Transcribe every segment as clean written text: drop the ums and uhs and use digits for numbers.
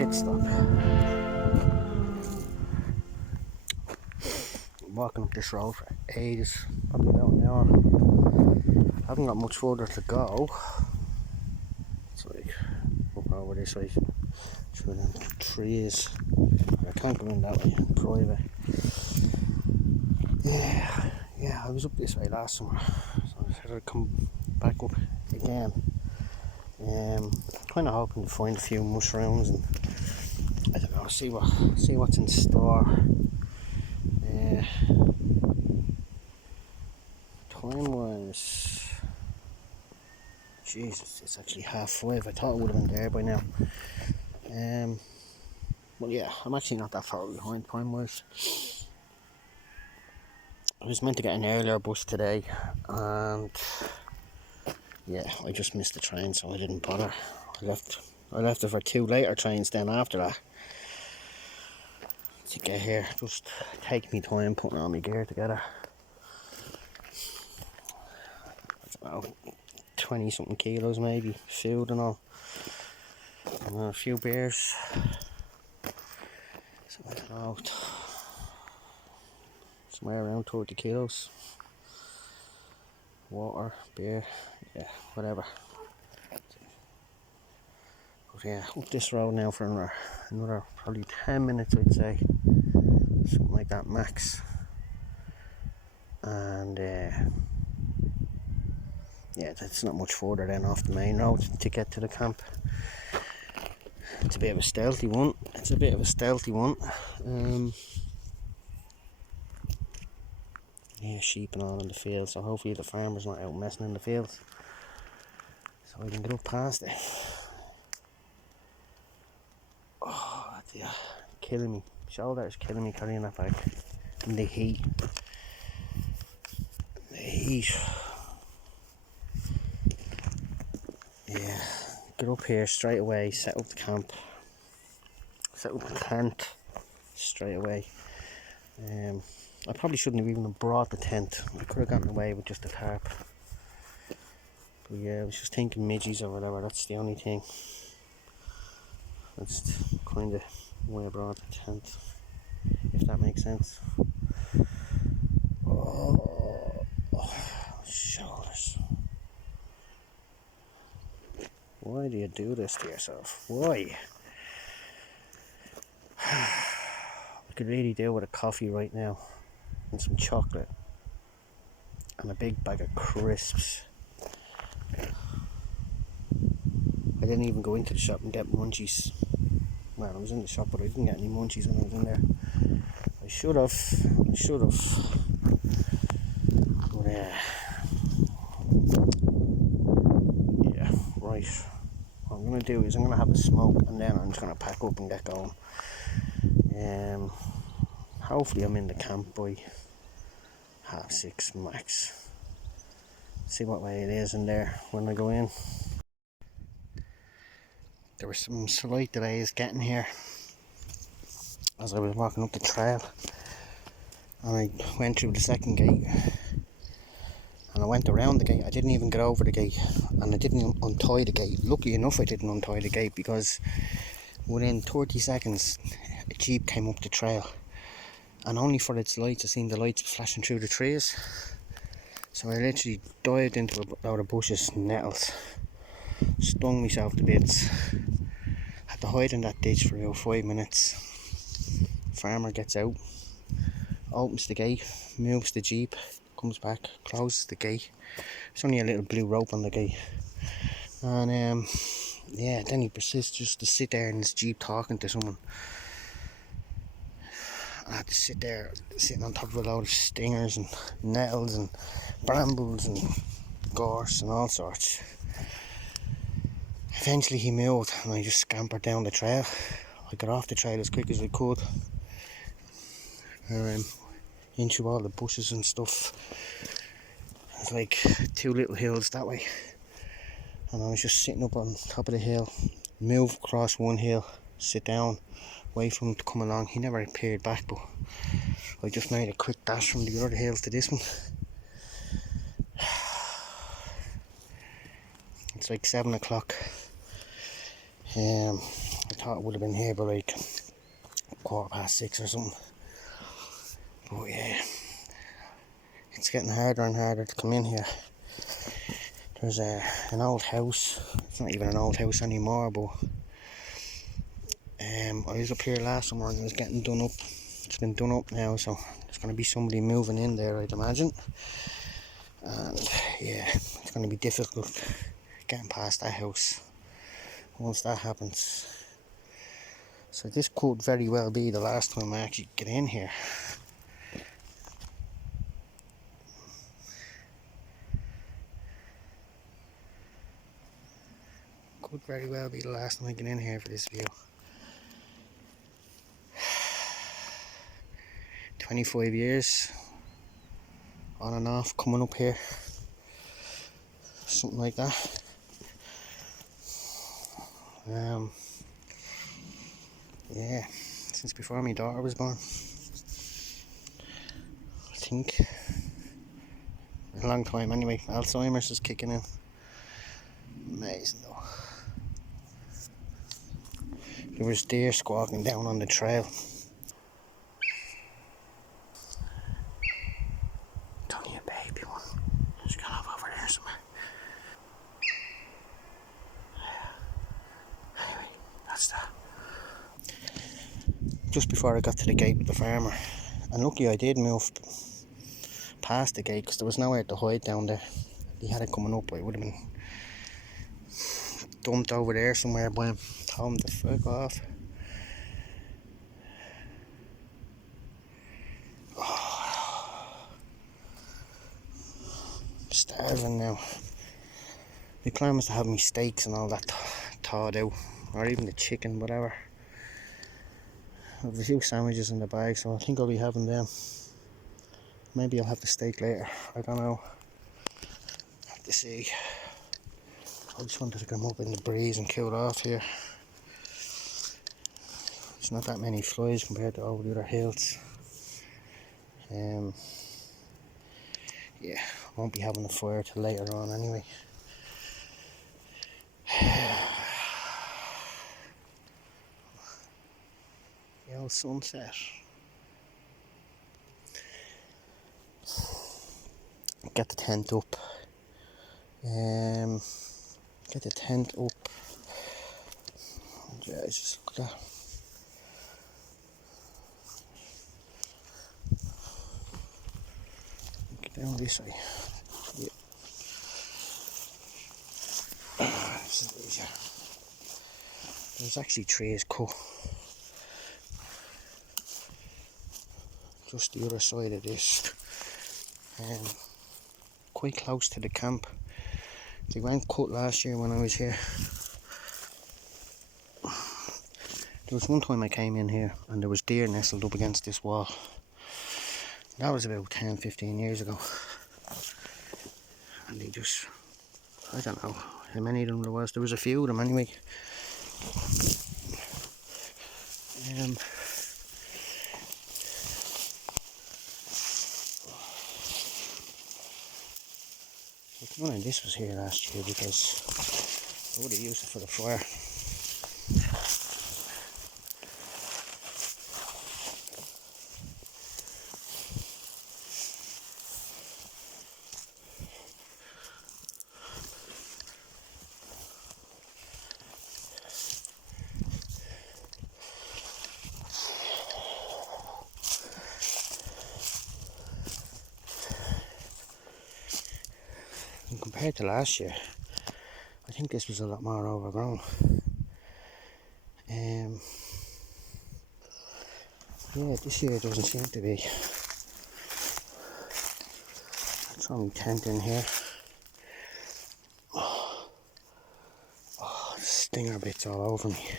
pit stop. I'm walking up this road for ages, probably about an hour. I haven't got much further to go. It's like up over this way through the trees. I can't go in that way, private. Yeah, I was up this way last summer, so I said I'd come back up again. Kind of hoping to find a few mushrooms and I don't know, see what's in store. Time was, Jesus, it's actually 5:30. I thought it would have been there by now. Well, yeah, I'm actually not that far behind time wise. I was meant to get an earlier bus today, and yeah, I just missed the train, so I didn't bother. I left it for 2 later trains then after that to get here. Just take me time putting all my gear together. I don't know, 20 something kilos maybe, food and all, and a few beers. So I don't know, somewhere around 30 kilos. Water, beer, yeah, whatever. But yeah, up this road now for another probably 10 minutes, I'd say, something like that max. And yeah, that's not much further then off the main road to get to the camp. It's a bit of a stealthy one. Yeah, sheep and all in the field, so hopefully the farmer's not out messing in the fields, so I can get up past it. Oh dear, killing me. Shoulder is killing me carrying that bag in the heat. Yeah, get up here straight away, set up the camp, set up the tent straight away. I probably shouldn't have even brought the tent. I could have gotten away with just a tarp. But yeah, I was just thinking midges or whatever, that's the only thing. That's kind of why I brought the tent, if that makes sense. Oh, shoulders. Why do you do this to yourself? Why? I could really do with a coffee right now and some chocolate and a big bag of crisps. I didn't even go into the shop and get munchies. Well, I was in the shop, but I didn't get any munchies when I was in there. I should have. But yeah, right. What I'm gonna do is I'm gonna have a smoke and then I'm just gonna pack up and get going. Hopefully I'm in the camp by 6:30 max. See what way it is in there when I go in. There were some slight delays getting here as I was walking up the trail, and I went through the second gate and I went around the gate. I didn't even get over the gate, and I didn't untie the gate. Lucky enough I didn't untie the gate, because within 30 seconds a jeep came up the trail, and only for its lights, I seen the lights flashing through the trees. So I literally dived into a load of bushes and nettles, stung myself to bits, had to hide in that ditch for about 5 minutes. Farmer gets out, opens the gate, moves the jeep, comes back, closes the gate. There's only a little blue rope on the gate, and yeah, then he persists just to sit there in his jeep talking to someone. I had to sit there, sitting on top of a load of stingers and nettles and brambles and gorse and all sorts. Eventually he moved and I just scampered down the trail. I got off the trail as quick as I could, into all the bushes and stuff. It's like 2 little hills that way, and I was just sitting up on top of the hill, move across one hill, sit down, wait for him to come along. He never appeared back, but I just made a quick dash from the other hills to this one. It's like 7 o'clock. I thought it would have been here by like 6:15 or something. But yeah, it's getting harder and harder to come in here. There's an old house. It's not even an old house anymore, but I was up here last summer and it was getting done up. It's been done up now, so there's going to be somebody moving in there, I'd imagine. And yeah, it's going to be difficult getting past that house once that happens. So this could very well be the last time I actually get in here. Could very well be the last time I get in here for this view. 25 years on and off coming up here, something like that. Yeah, since before my daughter was born, I think. A long time anyway. Alzheimer's is kicking in. Amazing though. There was deer squawking down on the trail. It's only a baby one. It's gone off over there somewhere. Anyway, that's that. Just before I got to the gate with the farmer, and lucky I did move past the gate because there was nowhere to hide down there. He had it coming up, I would have been dumped over there somewhere by him. Told him to fuck off. Starving now. My plan was to have me steaks and all that thawed out, or even the chicken, whatever. I have a few sandwiches in the bag, so I think I'll be having them. Maybe I'll have the steak later, I don't know. Have to see. I just wanted to come up in the breeze and cool off here. There's not that many flies compared to all the other hills. Yeah, I won't be having a fire till later on anyway. The old sunset. Get the tent up. Get the tent up. Jesus, look at that. Get down this way. Yeah. This is easier. There's actually trees cut just the other side of this. Quite close to the camp. They went cut last year when I was here. There was one time I came in here and there was deer nestled up against this wall. That was about 10-15 years ago. And they just, I don't know how many of them there was. There was a few of them anyway. None of this was here last year because I would have used it for the fire. And compared to last year, I think this was a lot more overgrown. Yeah, this year doesn't seem to be. I'll throw my tent in here. Oh, stinger bits all over me.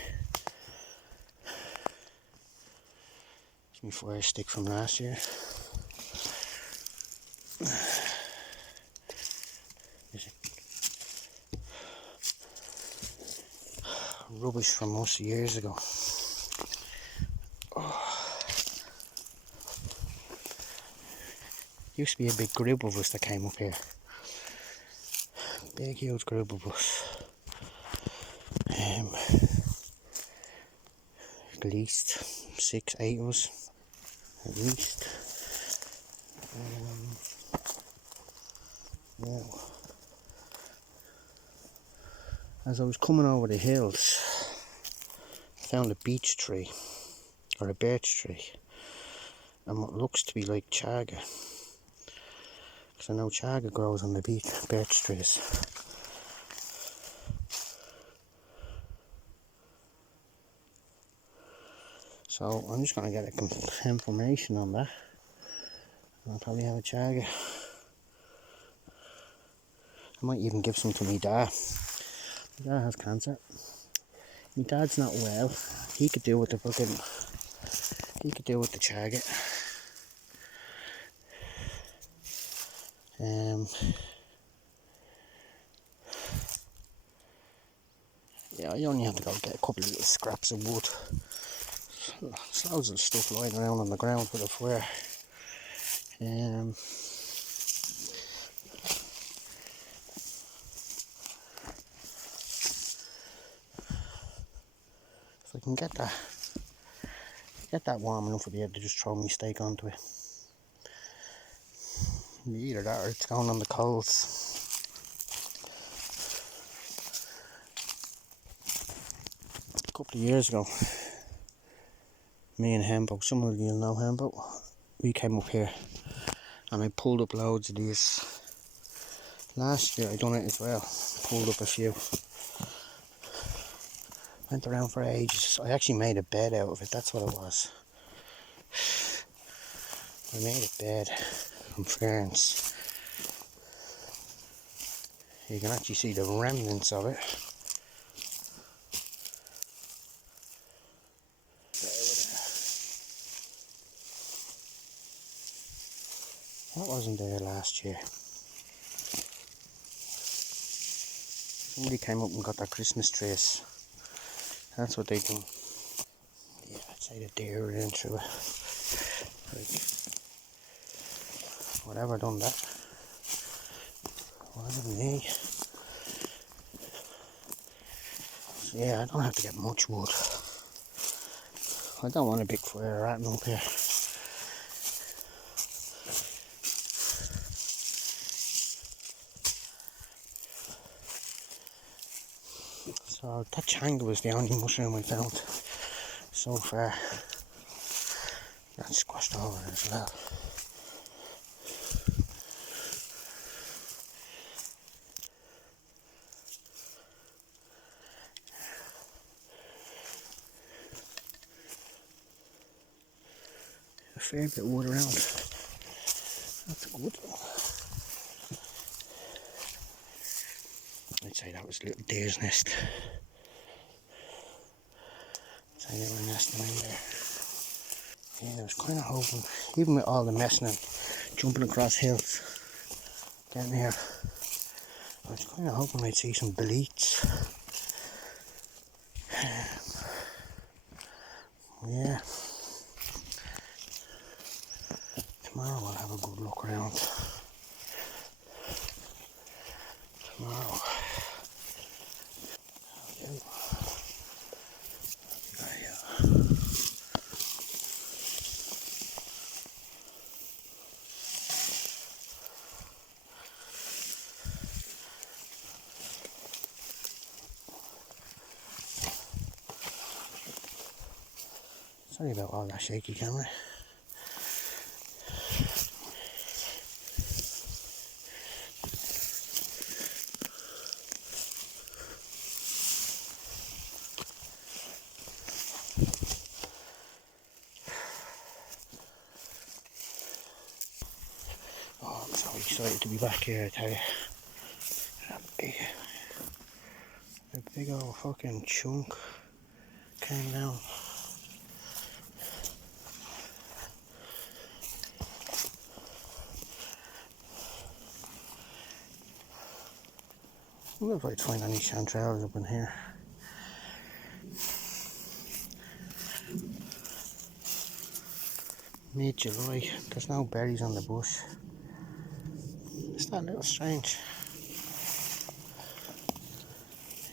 It's my fire stick from last year. Rubbish from most years ago. Used to be a big group of us that came up here. Big huge group of us. at least 6, 8 of us, at least. Now, as I was coming over the hills, I found a beech tree, or a birch tree, and what looks to be like chaga, because I know chaga grows on the birch trees. So I'm just going to get a confirmation on that. I'll probably have a chaga. I might even give some to my dad. My dad has cancer. My dad's not well. He could do with the chaga. Yeah, I only have to go get a couple of little scraps of wood. There's loads of stuff lying around on the ground for the fire. If I can get that warm enough, I'll be able to just throw my steak onto it. Either that or it's going on the coals. A couple of years ago, me and Hembo, some of you know Hembo, we came up here and I pulled up loads of these. Last year I done it as well, pulled up a few. Went around for ages. I actually made a bed out of it, that's what it was. I made a bed from ferns. You can actually see the remnants of it. That wasn't there last year. Somebody came up and got their Christmas trees. That's what they do. Yeah, I'd say the deer were in through it. Like, whatever done that. Wasn't me. So yeah, I don't have to get much wood. I don't want a big fire ratting up here. So that changa was the only mushroom I found so far. That's squashed over as well. A fair bit of wood around. That's good. I'd say that was a little deer's nest. I'd say they were nesting in there. Yeah, I was kind of hoping, even with all the messing and jumping across hills down here, I was kind of hoping I'd see some beleats. Yeah. Tomorrow I'll have a good look around. Tomorrow. Okay. Sorry about all that shaky camera. Oh, I'm so excited to be back here, I tell you. A big old fucking chunk came down. I wonder if I'd find any chanterelles up in here. Mid-July, there's no berries on the bush. Is that a little strange?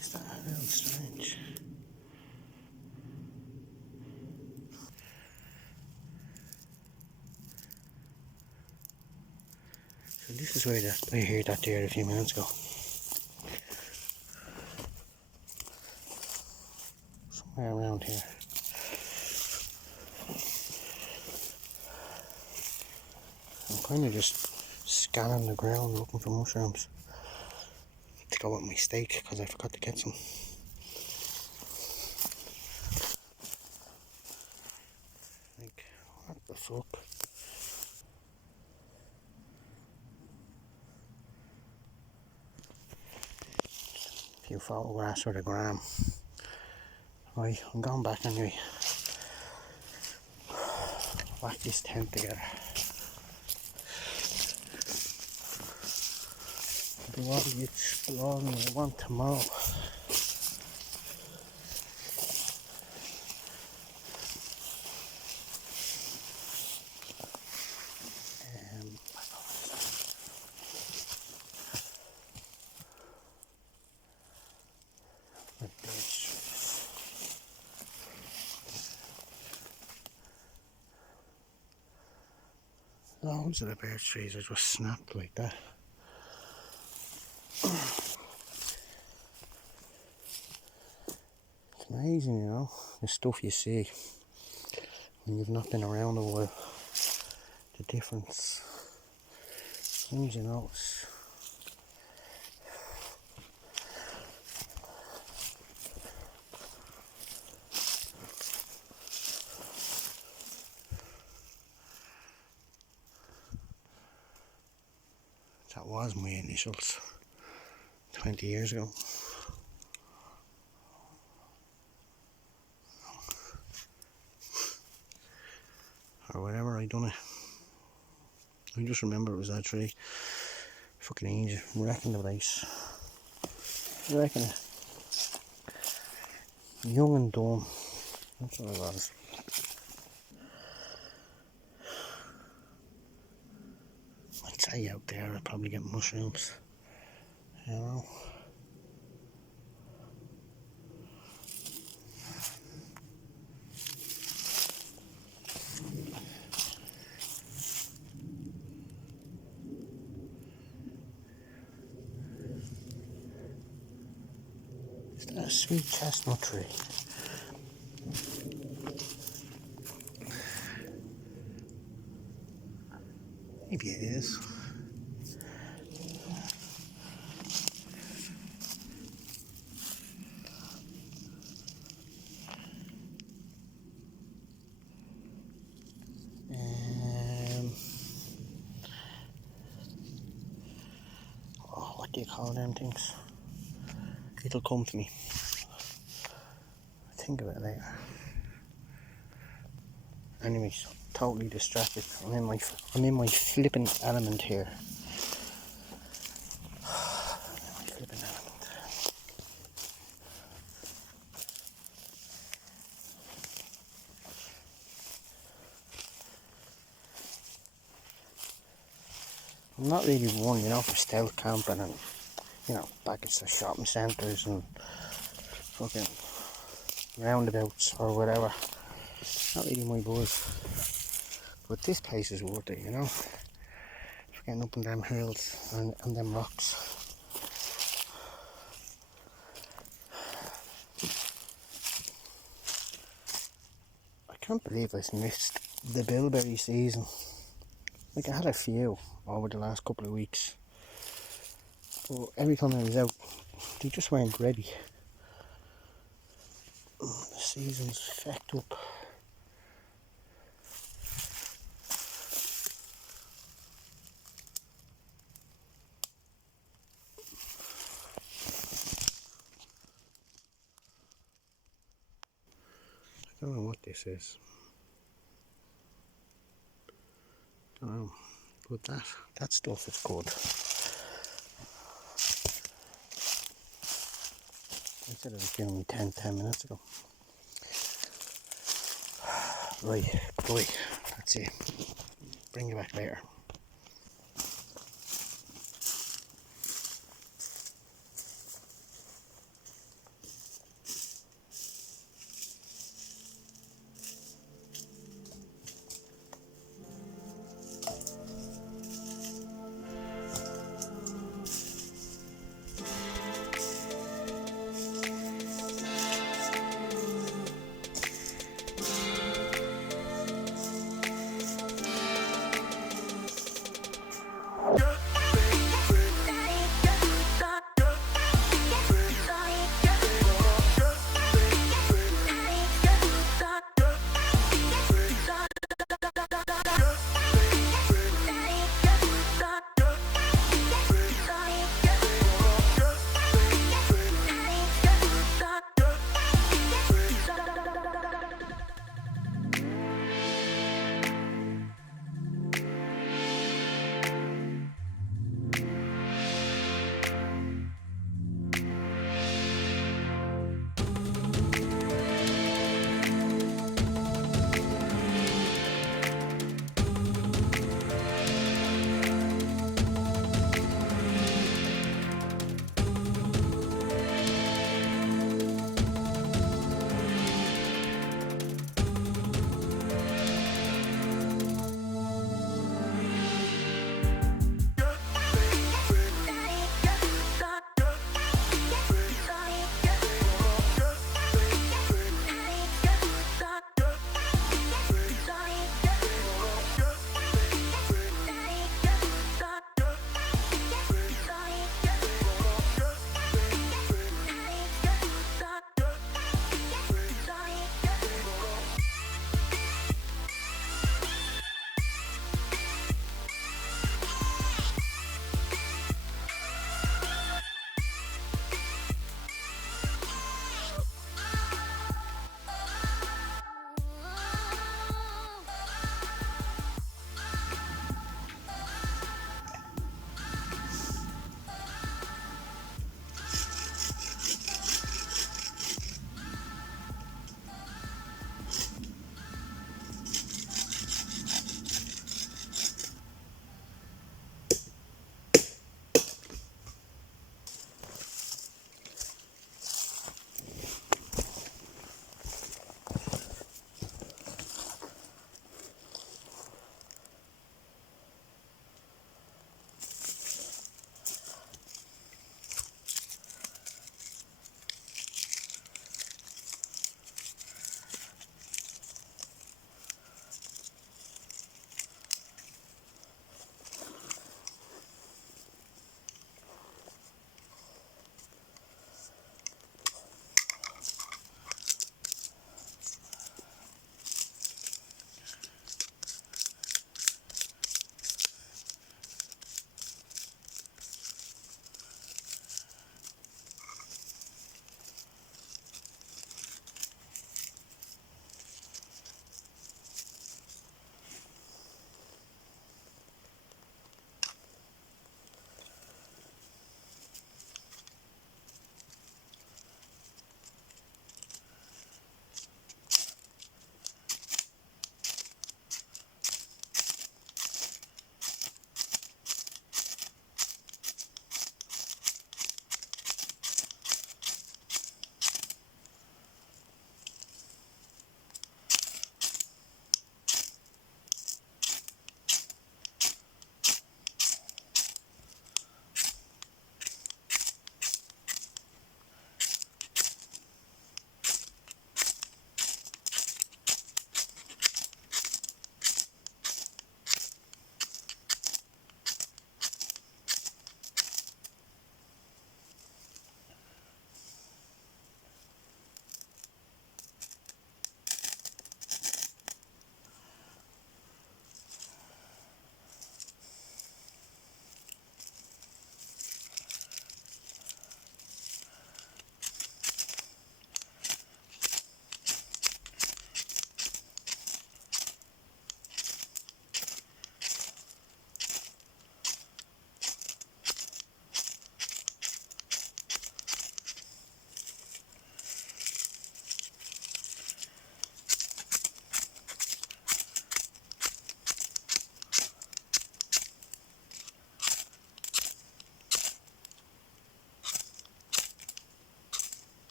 Is that a little strange? So this is where I heard that there a few minutes ago. Somewhere around here. I'm kind of just scanning the ground looking for mushrooms to go with my steak because I forgot to get some. Like, what the fuck? A few photographs for the gram. Right, I'm going back anyway. Whack this tent together. The water exploring I want tomorrow. Loads of the birch trees are just snapped like that. It's amazing, you know, the stuff you see when you've not been around a while. The difference. Things you notice. That was my initials 20 years ago. Or whatever I done it. I just remember it was that tree. Fucking angel. I'm wrecking the place. I'm wrecking it. Young and dumb. That's what it was. I'd say out there I'd probably get mushrooms. You know. Is that a sweet chestnut tree? Maybe it is. Oh, what do you call them things? It'll come to me. Think of it later. Anyways, totally distracted. I'm in my flipping element here. I'm not really one, you know, for stealth camping and, you know, back at the shopping centres and fucking roundabouts or whatever. Not really my buzz. But this place is worth it, you know. For getting up and them hills and them rocks. I can't believe I missed the bilberry season. Like I had a few over the last couple of weeks. But every time I was out, they just weren't ready. The season's fecked up. I don't know what this is. Don't know. But that stuff is good. I said it was giving me 10 minutes ago. Right, boy, that's it. Bring you back later.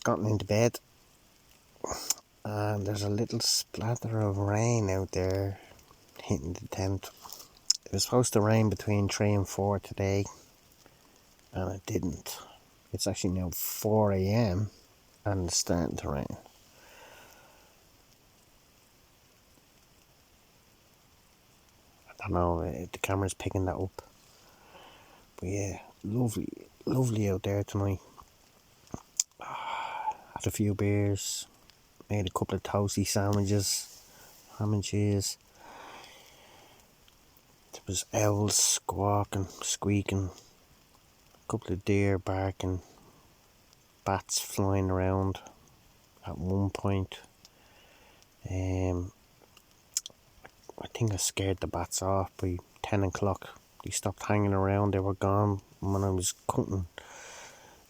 just gotten into bed, and there's a little splatter of rain out there hitting the tent. It was supposed to rain between 3 and 4 today, and it didn't. It's actually now 4 a.m. and it's starting to rain. I don't know if the camera's picking that up, but yeah, lovely out there tonight. Had a few beers, made a couple of toasty sandwiches, ham and cheese. There was owls squawking, squeaking, a couple of deer barking, bats flying around at one point. I think I scared the bats off by 10 o'clock. They stopped hanging around, they were gone. When I was cutting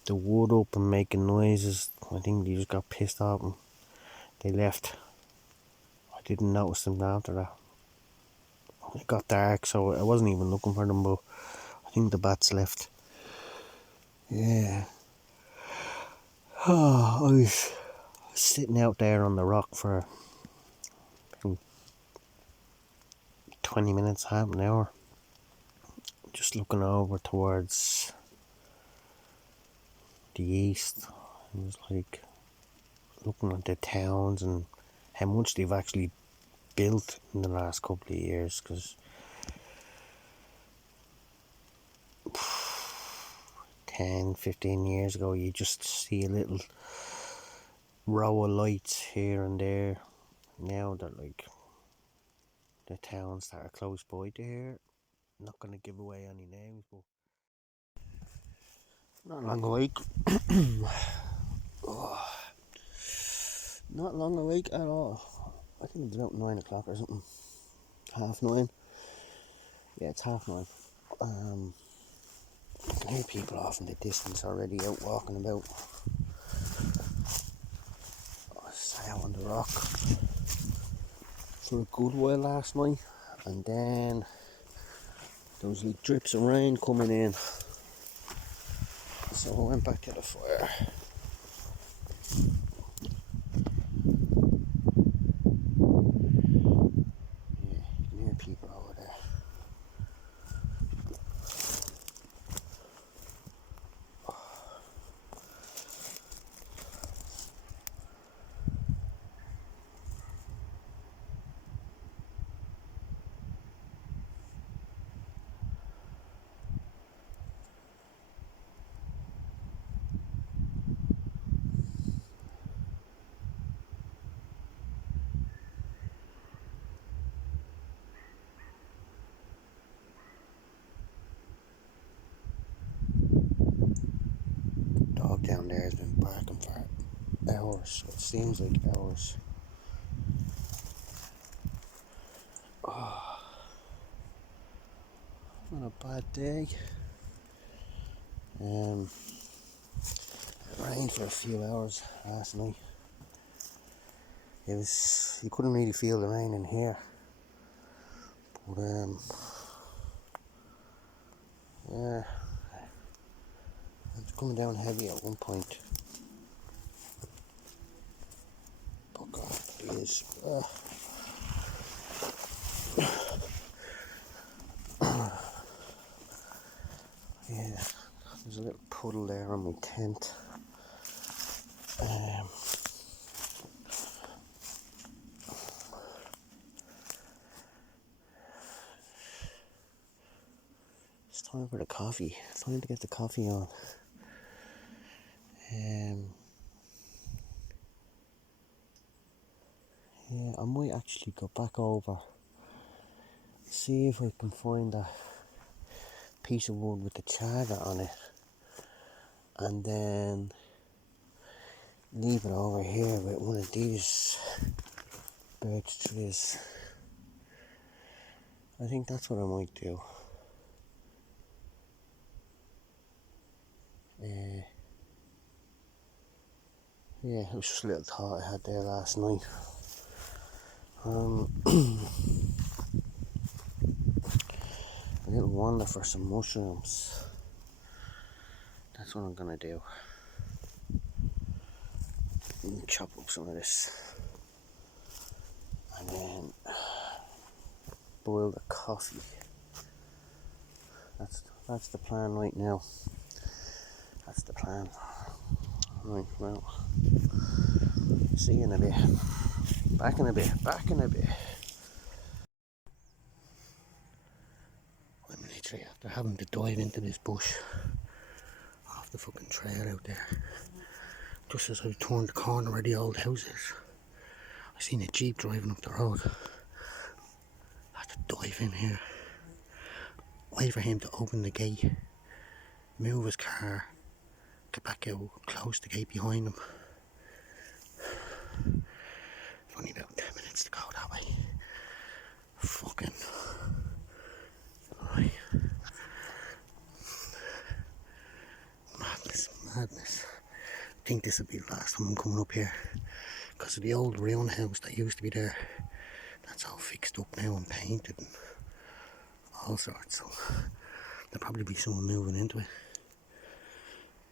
the wood up and making noises, I think they just got pissed off and they left. I didn't notice them after that. It got dark, so I wasn't even looking for them, but I think the bats left. Yeah. Oh, I was sitting out there on the rock for 20 minutes, half an hour, just looking over towards the east. It was like looking at the towns and how much they've actually built in the last couple of years, because 10-15 years ago you just see a little row of lights here and there. Now they're like the towns that are close by to here. I'm not going to give away any names, but not long awake. Oh, not long awake at all. I think it's about 9 o'clock or something. 9:30. Yeah, it's 9:30. I can hear people off in the distance already out walking about. I sat out on the rock for a good while last night, and then there was like drips of rain coming in, so I went back to the fire. Yeah, you can hear people over there. Dog down there has been barking for hours. It seems like hours. Oh, not a bad day. It rained for a few hours last night. You couldn't really feel the rain in here, but yeah, it's coming down heavy at one point. But God, it is. Yeah, there's a little puddle there on my tent. It's time for the coffee. It's time to get the coffee on. Yeah, I might actually go back over, see if I can find a piece of wood with the charger on it, and then leave it over here with one of these birch trees. I think that's what I might do. Yeah, it was just a little thought I had there last night. A little wander for some mushrooms. That's what I'm gonna do. chop up some of this. And then boil the coffee. That's the plan right now. That's the plan. Right, well, see you in a bit. Back in a bit. I'm literally after having to dive into this bush off the fucking trail out there. Just as I turned the corner where the old house is, I seen a jeep driving up the road. I had to dive in here, wait for him to open the gate, move his car, get back out, close the gate behind him. Only about 10 minutes to go that way. Fucking right. Madness. I think this will be the last time I'm coming up here, because of the old ruin house that used to be there. That's all fixed up now and painted and all sorts, so there'll probably be someone moving into it.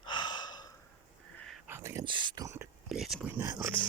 I have to get stung to bits by nettles.